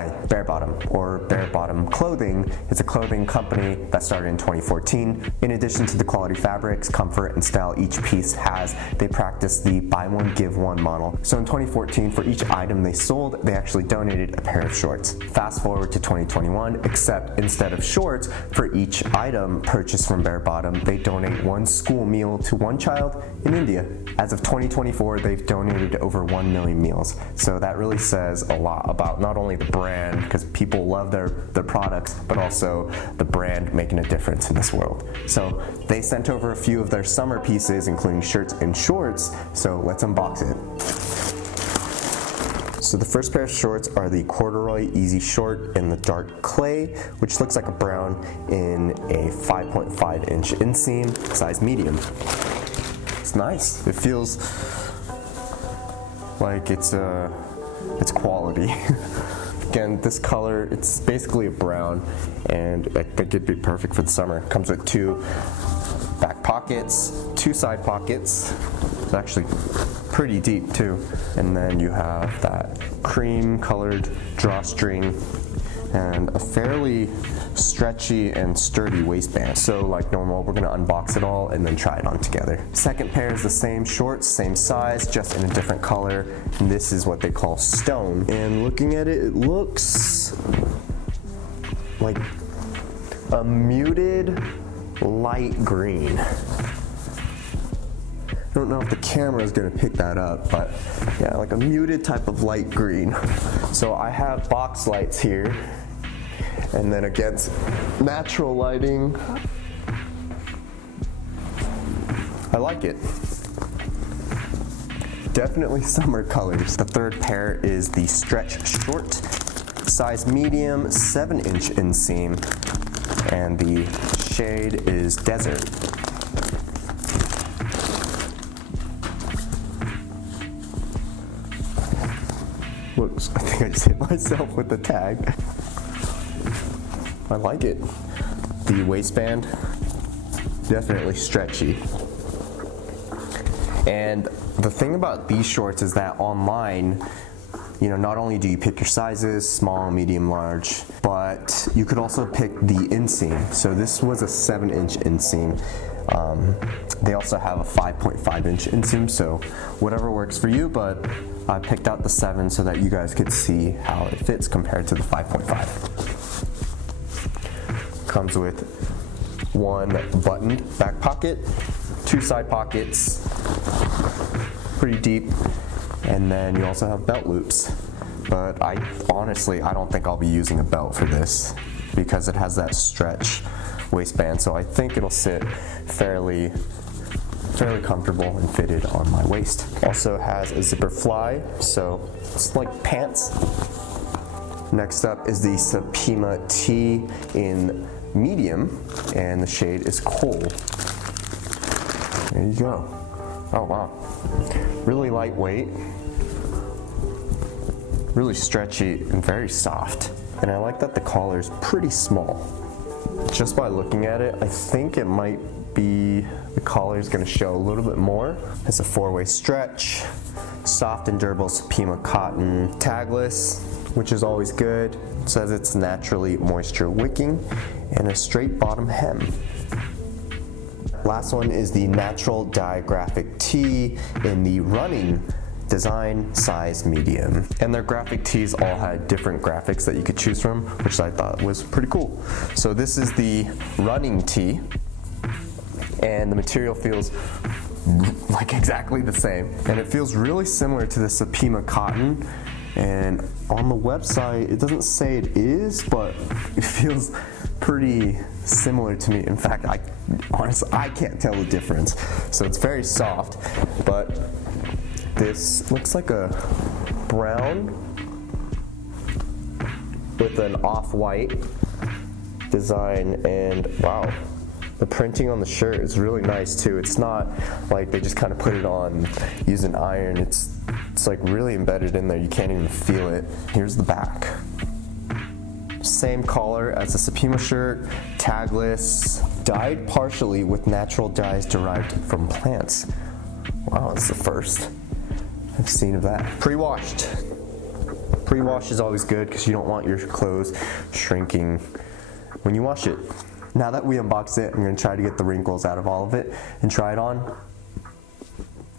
Hi, Bearbottom, or Bearbottom Clothing, is a clothing company that started in 2014. In addition to the quality fabrics, comfort, and style each piece has, they practice the buy one, give one model. So in 2014, for each item they sold, they actually donated a pair of shorts. Fast forward to 2021, except instead of shorts, for each item purchased from Bearbottom, they donate one school meal to one child in India. As of 2024, they've donated over 1 million meals. So that really says a lot about not only the brand, because people love their products, but also the brand making a difference in this world. So they sent over a few of their summer pieces, including shirts and shorts, so let's unbox it. So the first pair of shorts are the Corduroy Easy Short in the dark clay, which looks like a brown in a 5.5 inch inseam, size medium. It's nice. It feels like it's quality. Again, this color, it's basically a brown, and I think it'd be perfect for the summer. Comes with 2 back pockets, 2 side pockets. It's actually pretty deep too. And then you have that cream colored drawstring and a fairly stretchy and sturdy waistband. So like normal, we're gonna unbox it all and then try it on together. Second pair is the same shorts, same size, just in a different color. And this is what they call stone. And looking at it, it looks like a muted light green. I don't know if the camera is going to pick that up, but yeah, like a muted type of light green. So I have box lights here, and then against natural lighting, I like it. Definitely summer colors. The third pair is the stretch short, size medium, 7-inch inseam, and the shade is desert. Whoops, I think I just hit myself with the tag. I like it. The waistband, definitely stretchy. And the thing about these shorts is that online, you know, not only do you pick your sizes, small, medium, large, but you could also pick the inseam. So this was a 7-inch inseam. They also have a 5.5 inch inseam, so whatever works for you, but I picked out the 7 so that you guys could see how it fits compared to the 5.5. Comes with 1 buttoned back pocket, 2 side pockets, pretty deep, and then you also have belt loops. But I don't think I'll be using a belt for this because it has that stretch waistband, so I think it'll sit fairly comfortable and fitted on my waist. Also has a zipper fly, so it's like pants. Next up is the Supima Tee in medium, and the shade is coal. There you go. Oh wow. Really lightweight, really stretchy, and very soft. And I like that the collar is pretty small. Just by looking at it, I think it might be, the collar is going to show a little bit more. It's a 4-way stretch, soft and durable Supima cotton, tagless, which is always good. It says it's naturally moisture wicking, and a straight bottom hem. Last one is the natural dye graphic tee in the running design, size medium. And their graphic tees all had different graphics that you could choose from, which I thought was pretty cool. So this is the running tee, and the material feels like exactly the same. And it feels really similar to the Supima cotton. And on the website, it doesn't say it is, but it feels pretty similar to me. In fact, honestly, I can't tell the difference. So it's very soft, but this looks like a brown with an off-white design, and wow, the printing on the shirt is really nice too. It's not like they just kind of put it on using iron. It's like really embedded in there. You can't even feel it. Here's the back. Same collar as the Supima shirt, tagless, dyed partially with natural dyes derived from plants. Wow, it's the first I've seen of that. Pre-washed. Pre-wash is always good because you don't want your clothes shrinking when you wash it. Now that we unboxed it, I'm gonna try to get the wrinkles out of all of it and try it on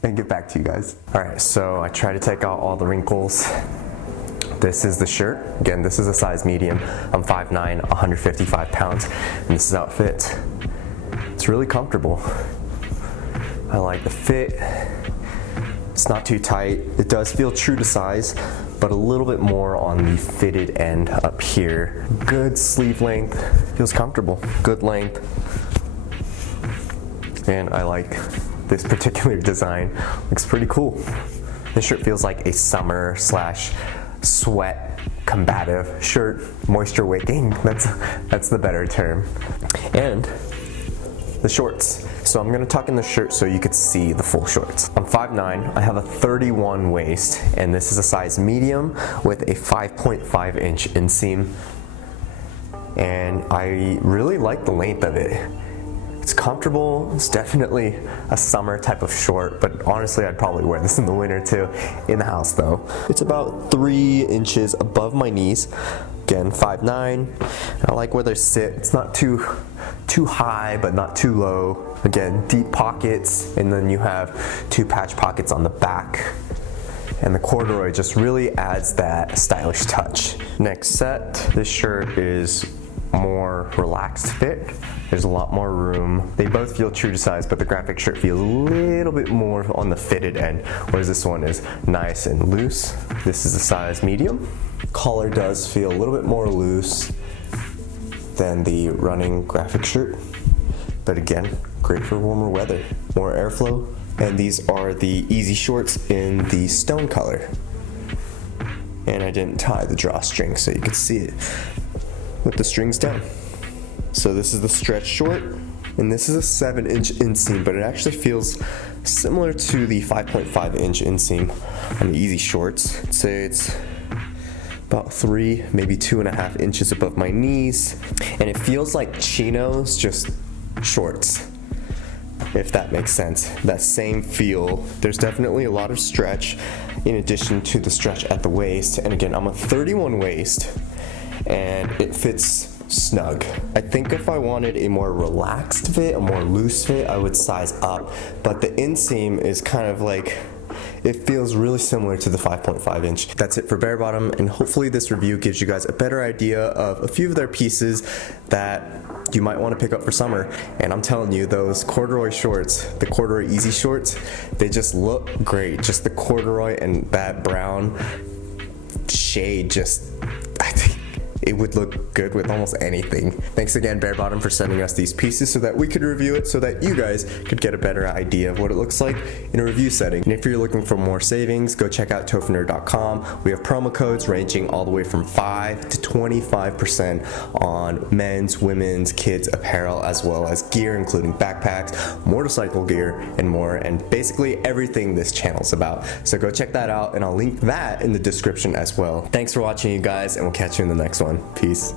and get back to you guys. All right, so I try to take out all the wrinkles. This is the shirt. Again, this is a size medium. I'm 5'9", 155 pounds, and this is how it fits. It's really comfortable. I like the fit. It's not too tight. It does feel true to size, but a little bit more on the fitted end up here. Good sleeve length, feels comfortable. Good length. And I like this particular design. Looks pretty cool. This shirt feels like a summer slash sweat combative shirt. Moisture wicking, that's the better term. And the shorts. So I'm gonna tuck in the shirt so you could see the full shorts. I'm 5'9", I have a 31 waist, and this is a size medium with a 5.5 inch inseam. And I really like the length of it. It's comfortable, it's definitely a summer type of short, but honestly I'd probably wear this in the winter too. In the house though. It's about 3 inches above my knees. Again, 5'9". I like where they sit. It's not too high, but not too low. Again, deep pockets, and then you have 2 patch pockets on the back. And the corduroy just really adds that stylish touch. Next set, this shirt is more relaxed fit. There's a lot more room. They both feel true to size, but the graphic shirt feels a little bit more on the fitted end, whereas this one is nice and loose. This is a size medium. Collar does feel a little bit more loose than the running graphic shirt, but again, great for warmer weather. More airflow. And these are the easy shorts in the stone color. And I didn't tie the drawstring so you could see it with the strings down. So this is the stretch short, and this is a 7-inch inseam, but it actually feels similar to the 5.5 inch inseam on the easy shorts. I'd say it's about 3, maybe 2.5 inches above my knees, and it feels like chinos, just shorts, if that makes sense. That same feel. There's definitely a lot of stretch in addition to the stretch at the waist, and again, I'm a 31 waist, and it fits snug. I think if I wanted a more relaxed fit, a more loose fit, I would size up, but the inseam is kind of like, it feels really similar to the 5.5 inch. That's it for Bearbottom, and hopefully this review gives you guys a better idea of a few of their pieces that you might want to pick up for summer. And I'm telling you, those corduroy shorts, the corduroy easy shorts, they just look great. Just the corduroy and that brown shade, just, I think it would look good with almost anything. Thanks again, Bearbottom, for sending us these pieces so that we could review it, so that you guys could get a better idea of what it looks like in a review setting. And if you're looking for more savings, go check out tofner.com. We have promo codes ranging all the way from 5 to 25% on men's, women's, kids apparel, as well as gear, including backpacks, motorcycle gear, and more, and basically everything this channel's about. So go check that out, and I'll link that in the description as well. Thanks for watching, you guys, and we'll catch you in the next one. Peace.